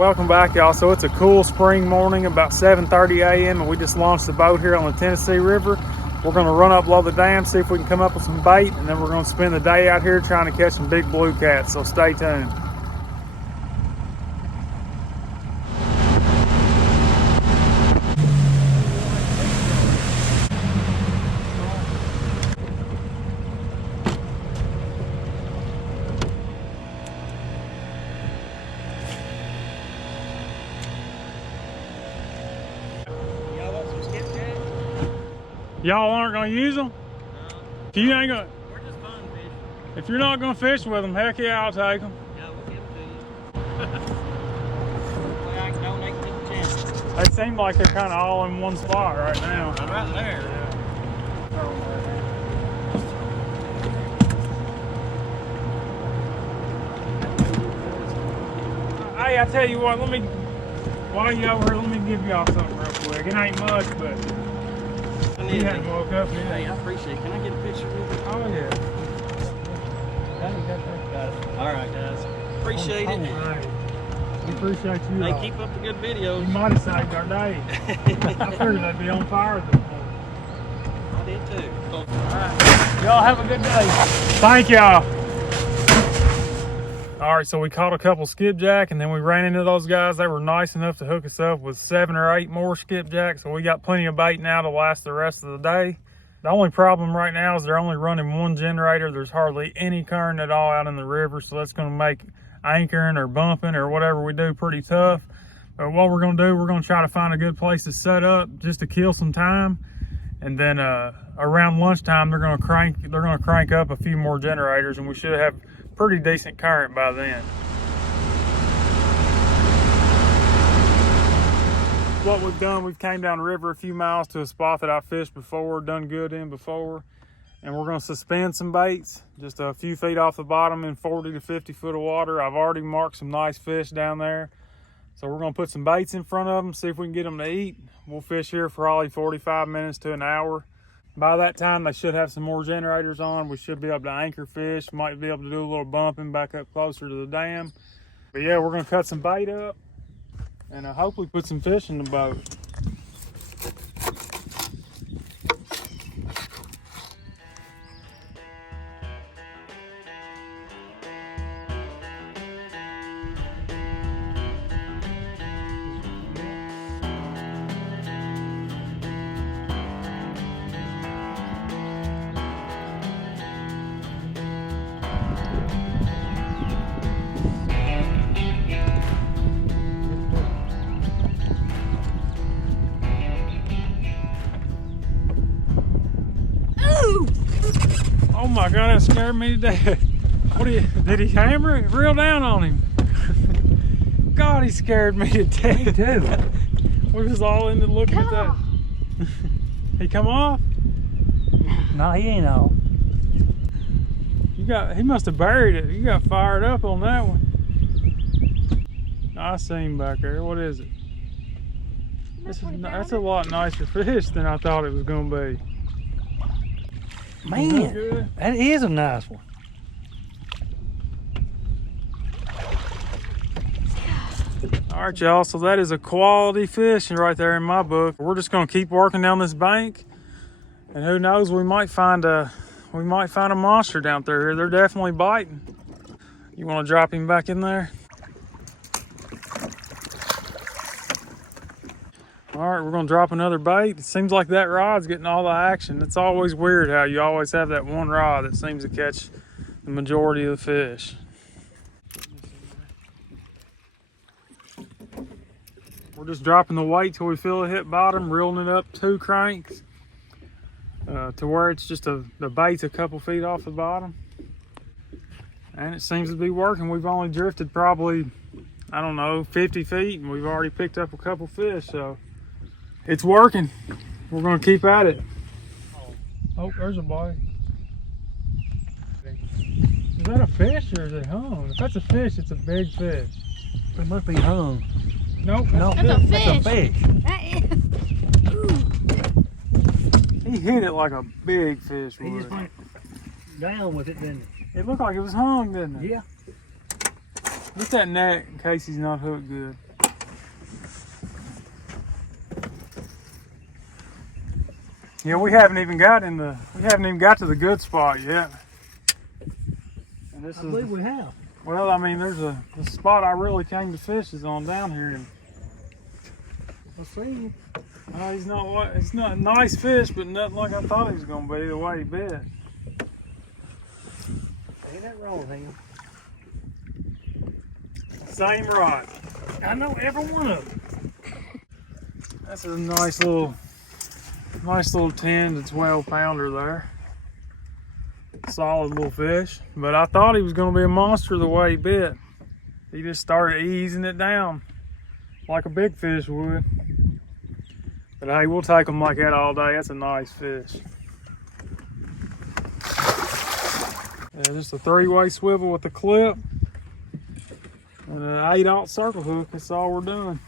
Welcome back, y'all. So it's a cool spring morning, about 7:30 a.m. and we just launched the boat here on the Tennessee River. We're going to run up below the dam, see if we can come up with some bait, and then we're going to spend the day out here trying to catch some big blue cats. So stay tuned. Y'all aren't gonna use them? No. If you ain't gonna, we're just fun fishing. If you're not gonna fish with them, heck yeah, I'll take them. Yeah, we'll give them to you. Well, I can donate to the channel. They seem like they're kind of all in one spot right now. Right there. Yeah. Hey, I tell you what, while you over here, let me give y'all something real quick. It ain't much, but he hadn't woke up yet. Hey, I appreciate it. Can I get a picture with you? Oh, yeah. Got it. All right, guys. Appreciate it. Right. We appreciate you. Hey, keep up the good videos. You might have saved our day. I figured they'd be on fire at this point. I did too. All right. Y'all have a good day. Thank y'all. All right, so we caught a couple skipjack and then we ran into those guys. They were nice enough to hook us up with 7 or 8 more skipjack. So we got plenty of bait now to last the rest of the day. The only problem right now is they're only running 1 generator. There's hardly any current at all out in the river. So that's gonna make anchoring or bumping or whatever we do pretty tough. But what we're gonna do, we're gonna try to find a good place to set up just to kill some time. And then around lunchtime, they're gonna crank up a few more generators and we should have pretty decent current by then. What we've done, we've came down the river a few miles to a spot that I fished before, done good in before, and we're gonna suspend some baits just a few feet off the bottom in 40 to 50 foot of water. I've already marked some nice fish down there. So we're gonna put some baits in front of them, see if we can get them to eat. We'll fish here for probably 45 minutes to an hour. By that time, they should have some more generators on. We should be able to anchor fish. Might be able to do a little bumping back up closer to the dam. But yeah, we're gonna cut some bait up and hopefully put some fish in the boat. Oh my God, that scared me to death. Did he hammer it? Reel down on him. God, he scared me to death. Me too. We was all into looking at that. He come off? No, he ain't off. He must have buried it. You got fired up on that one. I see him back there. What is it? That's a lot nicer fish than I thought it was gonna be. Man, that is a nice one. All right, y'all, so that is a quality fish right there in my book. We're just gonna keep working down this bank, and who knows, we might find a monster down there. They're definitely biting. You wanna drop him back in there? All right, we're gonna drop another bait. It seems like that rod's getting all the action. It's always weird how you always have that one rod that seems to catch the majority of the fish. We're just dropping the weight till we feel it hit bottom, reeling it up 2 cranks to where it's just the bait's a couple feet off the bottom. And it seems to be working. We've only drifted probably, I don't know, 50 feet, and we've already picked up a couple fish, so it's working. We're gonna keep at it. Oh, there's a bite. Is that a fish or is it hung? If that's a fish, it's a big fish. It must be hung. Nope, that's a fish. That is. He hit it like a big fish He would. just went down with it, didn't he? It looked like it was hung, didn't it? Yeah. Get that net in case he's not hooked good. Yeah, we haven't even got to the good spot yet. And this I believe we have. well, I mean, the spot I really came to fish is on down here, and Let's see. he's not a nice fish, but nothing like I thought he was gonna be the way he bit. Ain't that wrong with him? Same rod. I know every one of them. That's a nice little 10 to 12 pounder there. Solid little fish, but I thought he was going to be a monster the way he bit. He just started easing it down like a big fish would. But hey, we'll take them like that all day. That's a nice fish. Yeah, just a 3-way swivel with the clip and an 8/0 circle hook. That's all we're doing.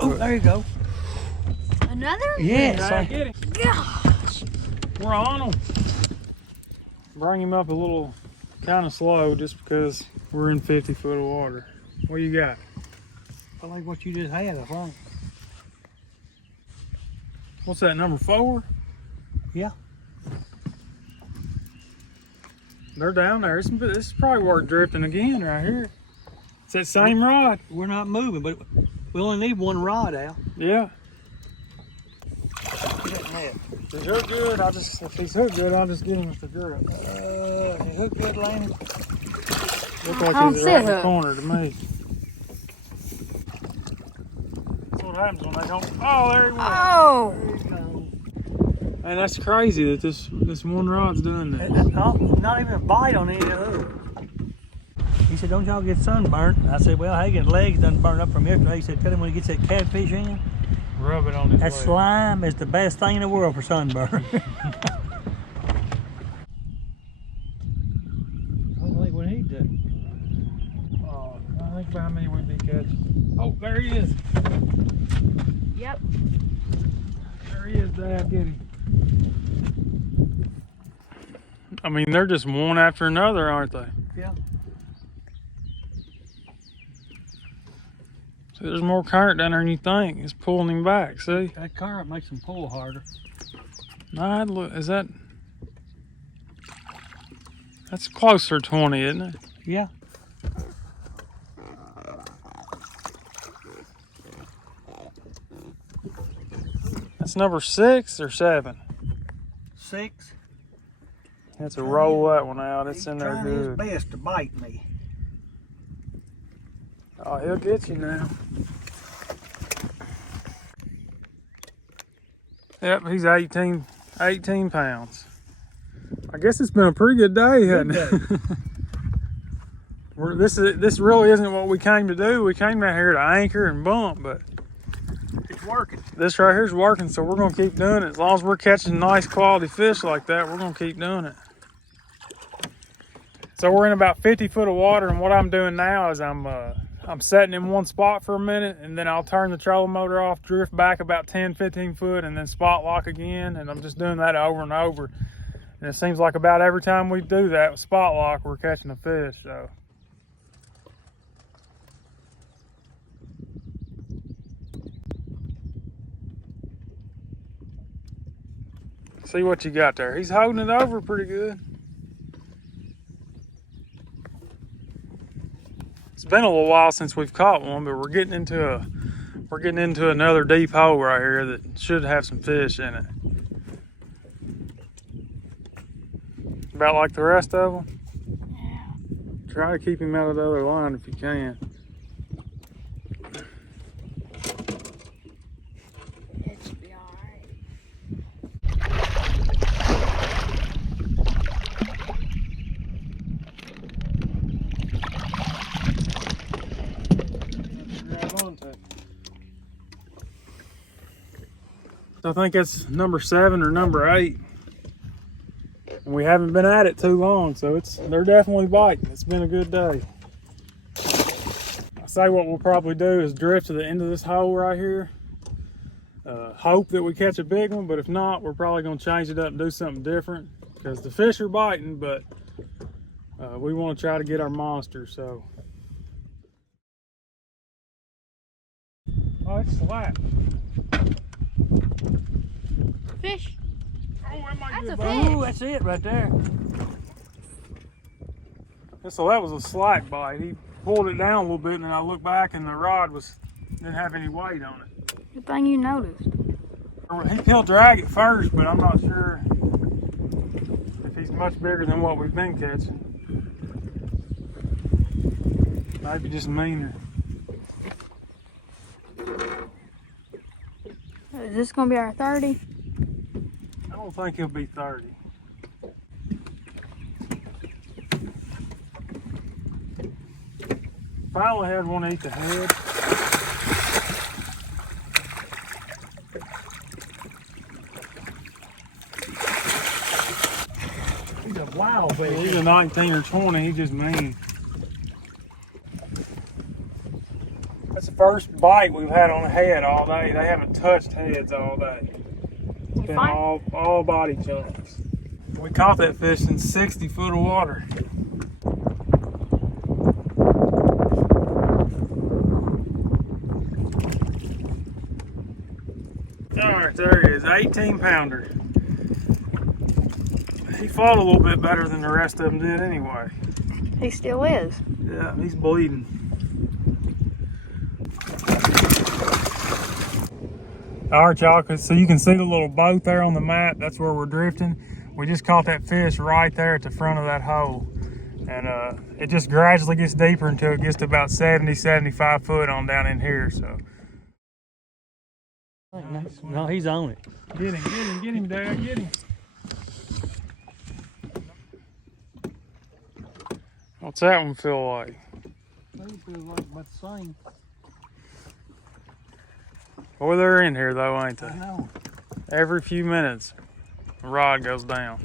Oh, there you go. Another? Yes. Now, get him. Gosh. We're on him. Bring him up a little kind of slow just because we're in 50 foot of water. What you got? I like what you just had, I think. What's that, number 4? Yeah. They're down there. This is probably worth drifting again right here. It's that same rod. We're not moving, but we only need one rod out. Yeah. Get that net. If he's hooked good, if he's hooked good, I'll just get him with the grip. Is he hooked good, Lanny? Look I like don't he's see right in the hook. corner to me. That's what happens when they don't. Oh, there he went. Oh. There you go. Man, that's crazy that this one rod's doing that. Not even a bite on any of those. He said, don't y'all get sunburnt? I said, well, Hagen's legs done burned up from yesterday. He said, tell him when he gets that catfish in, Rub it on his that leg. slime is the best thing in the world for sunburn. I don't think we need to. Oh, I think how many we'd be catching. Oh, there he is. Yep. There he is, Dad. Get him. I mean, they're just one after another, aren't they? Yeah. See, there's more current down there than you think. It's pulling him back, see? That current makes them pull harder. Nah, look, that's closer to 20, isn't it? Yeah. That's number 6 or 7. 6. That's a roll that one out. It's in there Trying his good. best to bite me. Oh, he'll get you now. Yep, he's 18 pounds. I guess it's been a pretty good day, hasn't it? This really isn't what we came to do. We came out here to anchor and bump, but It's working. this right here's working, so we're gonna keep doing it. As long as we're catching nice quality fish like that, we're gonna keep doing it. So we're in about 50 foot of water, and what I'm doing now is I'm setting in one spot for a minute, and then I'll turn the trolling motor off, drift back about 10-15 foot, and then spot lock again, and I'm just doing that over and over. And it seems like about every time we do that with spot lock, we're catching a fish. So see what you got there. He's holding it over pretty good. It's been a little while since we've caught one, but we're getting into another deep hole right here that should have some fish in it. About like the rest of them. Yeah. Try to keep him out of the other line if you can. It should be alright. I think that's number 7 or number 8. And we haven't been at it too long, so they're definitely biting. It's been a good day. I say what we'll probably do is drift to the end of this hole right here. Hope that we catch a big one, but if not, we're probably gonna change it up and do something different because the fish are biting, but we want to try to get our monster. So Oh, it's slap. Fish. Oh, that might be That's a a bite. fish. Ooh, that's it right there. So that was a slack bite. He pulled it down a little bit, and then I looked back, and the rod didn't have any weight on it. Good thing you noticed. He'll drag it first, but I'm not sure if he's much bigger than what we've been catching. Maybe just meaner. Is this gonna be our 30? I don't think he'll be 30. Finally had one eat the head. He's a wild fish. He's a 19 or 20, he's just mean. That's the first bite we've had on a head all day. They haven't touched heads all day. It's been all body chunks. We caught that fish in 60 foot of water. Alright, there he is, 18 pounder. He fought a little bit better than the rest of them did anyway. He still is. Yeah, he's bleeding. Alright, y'all, so you can see the little boat there on the map. That's where we're drifting. We just caught that fish right there at the front of that hole. And it just gradually gets deeper until it gets to about 70, 75 foot on down in here. So No, he's on it. get him, Dad, get him. What's that one feel like? He feels like about the same. Boy, they're in here though, ain't I they? know. Every few minutes, the rod goes down.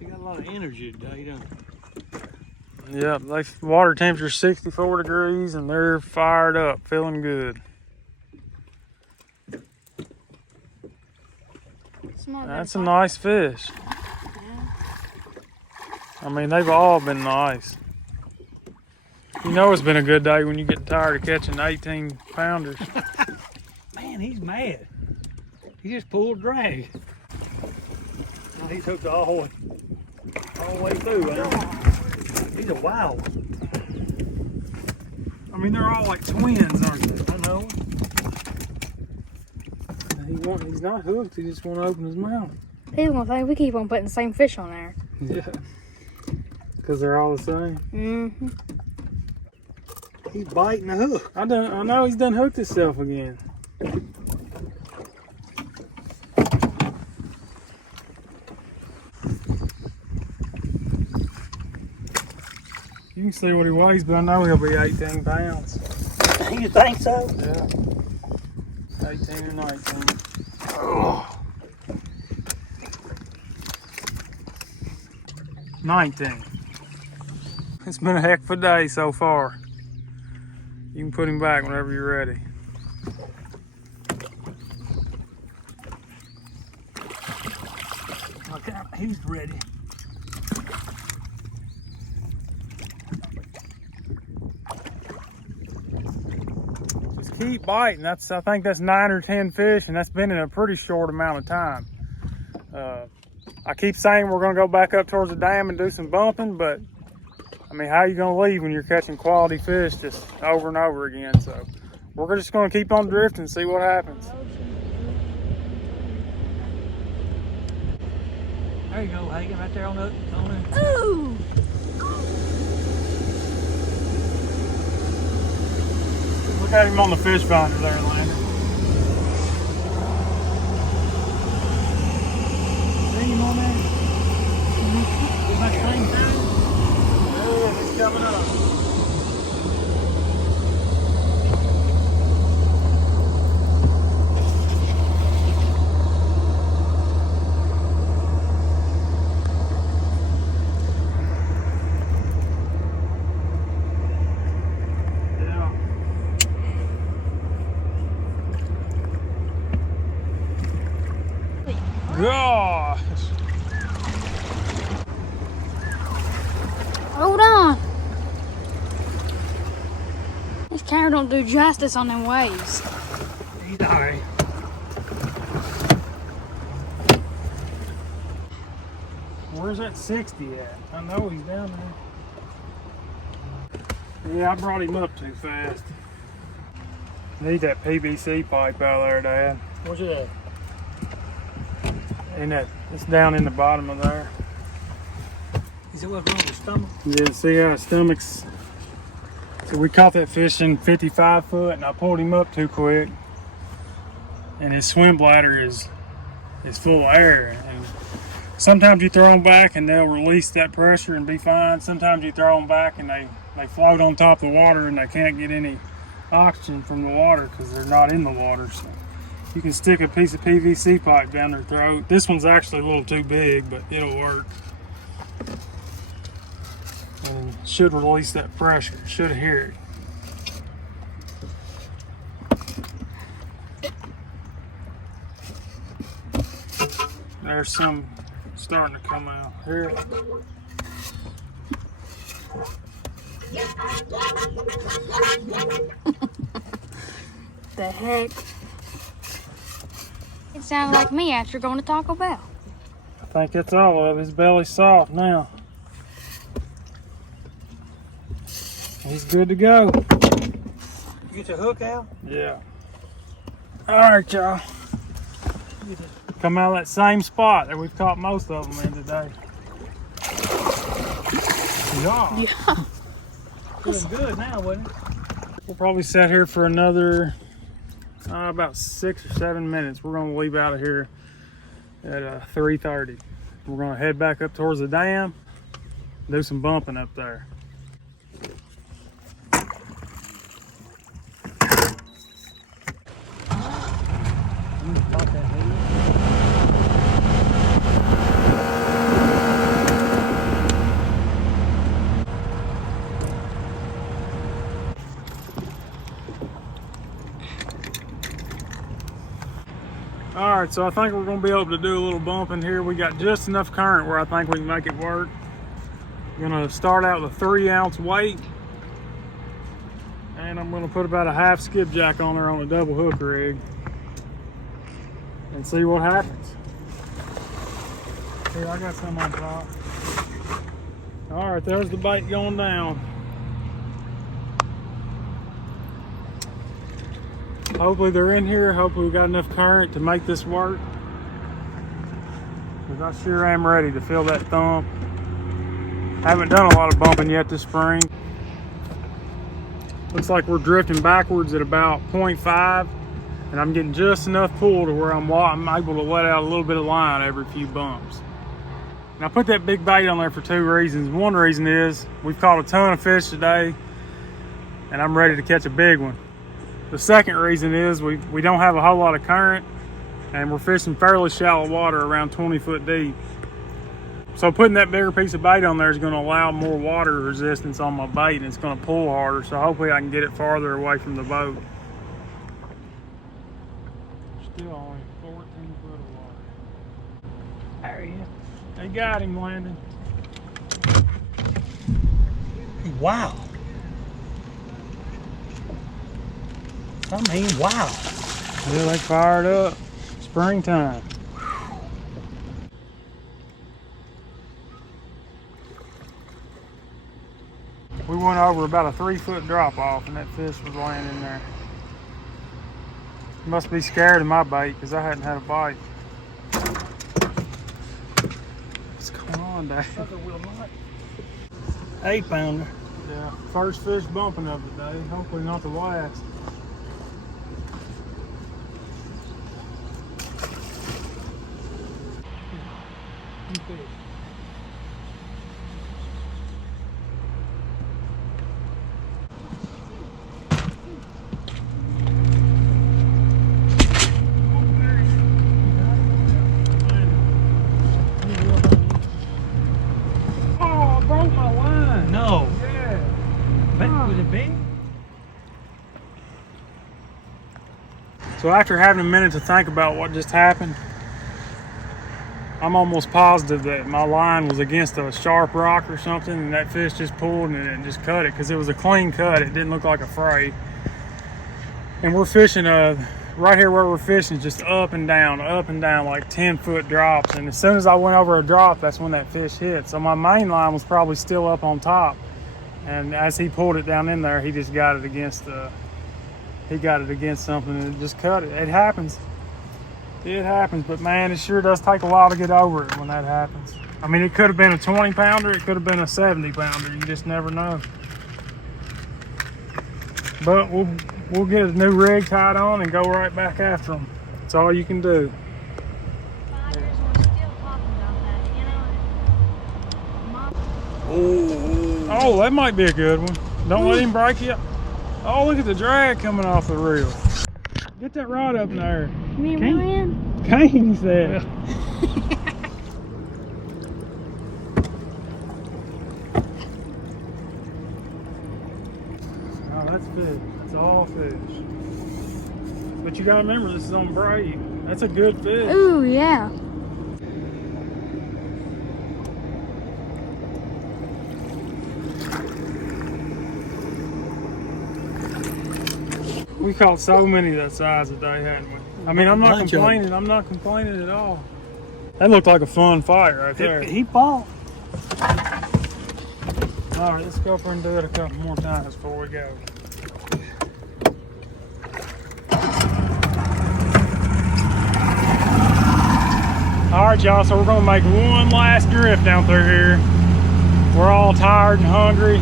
He got a lot of energy today, don't he? Yep, water temperature 64 degrees and they're fired up, feeling good. That's a nice fish. I mean, they've all been nice. You know it's been a good day when you get tired of catching 18 pounders. Man, he's mad. He just pulled drag. Now he's hooked all the way through. He's a wild one. I mean, they're all like twins, aren't they? I know. He's not hooked, he just won't open his mouth. He's gonna think we keep on putting the same fish on there. Yeah. Because they're all the same. Mm-hmm. He's biting the hook. I know he's done hooked himself again. You can see what he weighs, but I know he'll be 18 pounds. You think so? Yeah. 18 or 19. Oh. 19. It's been a heck of a day so far. You can put him back whenever you're ready. Okay, he's ready. Just keep biting. I think that's 9 or 10 fish, and that's been in a pretty short amount of time. I keep saying we're gonna go back up towards the dam and do some bumping, but I mean, how are you gonna leave when you're catching quality fish just over and over again? So we're just gonna keep on drifting and see what happens. There you go, Hagen, right there on the. Ooh! Look at him on the fish finder there, Landon. See him on there? Is that the same time? Yeah, he's coming up. Gosh! Hold on. camera don't do justice on them waves. He's all right. Where's that 60 at? I know he's down there. Yeah, I brought him up too fast. Need that PVC pipe out there, Dad. What's it at? And that it's down in the bottom of there. Is it what's wrong with his stomach? Yeah, see how his stomach's. So we caught that fish in 55 foot, and I pulled him up too quick, and his swim bladder is full of air. And sometimes you throw them back and they'll release that pressure and be fine. Sometimes you throw them back and they float on top of the water and they can't get any oxygen from the water because they're not in the water. So you can stick a piece of PVC pipe down their throat. This one's actually a little too big, but it'll work. And it should release that pressure. It should hear it. There's some starting to come out here. The heck? It sounded like me after going to Taco Bell. I think that's all of it. His belly's soft now. He's good to go. You get your hook out? Yeah. All right, y'all. Come out of that same spot that we've caught most of them in today. Yeah. Yeah. Feeling good now, wasn't it? We'll probably sit here for another about 6 or 7 minutes. We're going to leave out of here at 3:30. We're going to head back up towards the dam, do some bumping up there. All right, so I think we're gonna be able to do a little bumping here. We got just enough current where I think we can make it work. I'm gonna start out with a 3-ounce weight, and I'm gonna put about a half skipjack on there on a double hook rig and see what happens. See, I got some on top. All right, there's the bait going down. Hopefully they're in here. Hopefully we got enough current to make this work. Because I sure am ready to feel that thump. Haven't done a lot of bumping yet this spring. Looks like we're drifting backwards at about 0.5, and I'm getting just enough pull to where I'm able to let out a little bit of line every few bumps. And I put that big bait on there for 2 reasons. One reason is we've caught a ton of fish today, and I'm ready to catch a big one. The second reason is we don't have a whole lot of current, and we're fishing fairly shallow water, around 20 foot deep. So putting that bigger piece of bait on there is going to allow more water resistance on my bait, and it's going to pull harder. So hopefully I can get it farther away from the boat. Still only 14 foot of water. There he is. They got him, Landon. Wow. I mean, wow. Yeah, they fired up. Springtime. We went over about a 3-foot drop off, and that fish was laying in there. Must be scared of my bait because I hadn't had a bite. What's going on, Dad? 8-pounder. Yeah, first fish bumping of the day. Hopefully not the last. Oh, I broke my line. No. Yeah. Was it big? So after having a minute to think about what just happened, I'm almost positive that my line was against a sharp rock or something, and that fish just pulled and it just cut it, because it was a clean cut. It didn't look like a fray. And we're fishing right here where we're fishing, just up and down, like 10-foot drops. And as soon as I went over a drop, that's when that fish hit. So my main line was probably still up on top. And as he pulled it down in there, he just got it against something and it just cut it. It happens. It happens, but man, it sure does take a while to get over it when that happens. I mean, it could have been a 20-pounder, it could have been a 70-pounder. You just never know. But we'll get a new rig tied on and go right back after them. That's all you can do. Oh, that might be a good one. Don't let him break you. Oh, look at the drag coming off the reel. Get that rod up in there. You mean Ryan? Kane, he said. Oh, that's fish. It's all fish. But you gotta remember, this is on braid. That's a good fish. Ooh, yeah. We caught so many that size today, hadn't we? I mean, I'm not complaining. I'm not complaining at all. That looked like a fun fight right there. He fought. All right, let's go up and do it a couple more times before we go. All right, y'all, so we're gonna make one last drift down through here. We're all tired and hungry.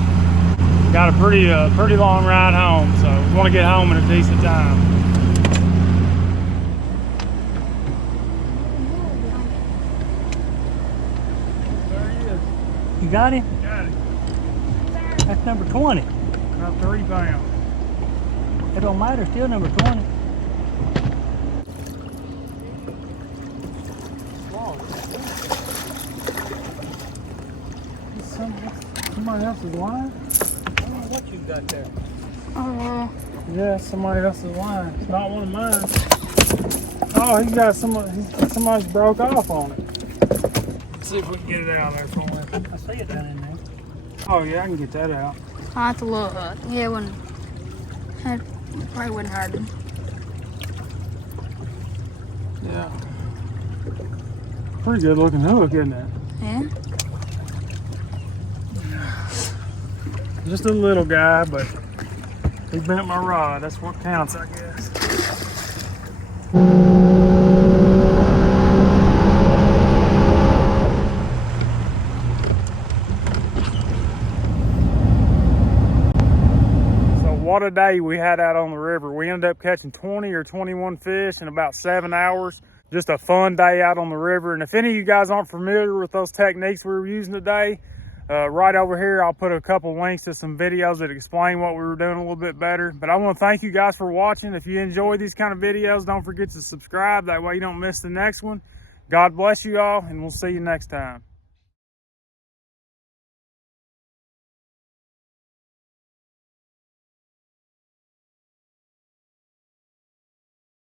Got a pretty long ride home, so we want to get home in a decent time. There he is. You got him? Got it. That's number 20. About 3 pounds. It don't matter, still number 20. Somebody else's line? I don't know what you got there. Yeah, somebody else's line. It's not one of mine. Oh, he's got somebody's broke off on it. Let's see if we can get it out there for him. I see it down in there. Oh yeah, I can get that out. Oh, it's a little hot. Yeah, it wouldn't. It probably wouldn't hurt him. Yeah. Pretty good looking hook, isn't it? Yeah. Just a little guy, but he bent my rod. That's what counts, I guess. So what a day we had out on the river. We ended up catching 20 or 21 fish in about 7 hours. Just a fun day out on the river. And if any of you guys aren't familiar with those techniques we were using today, right over here, I'll put a couple links to some videos that explain what we were doing a little bit better. But I want to thank you guys for watching. If you enjoy these kind of videos, don't forget to subscribe. That way you don't miss the next one. God bless you all, and we'll see you next time.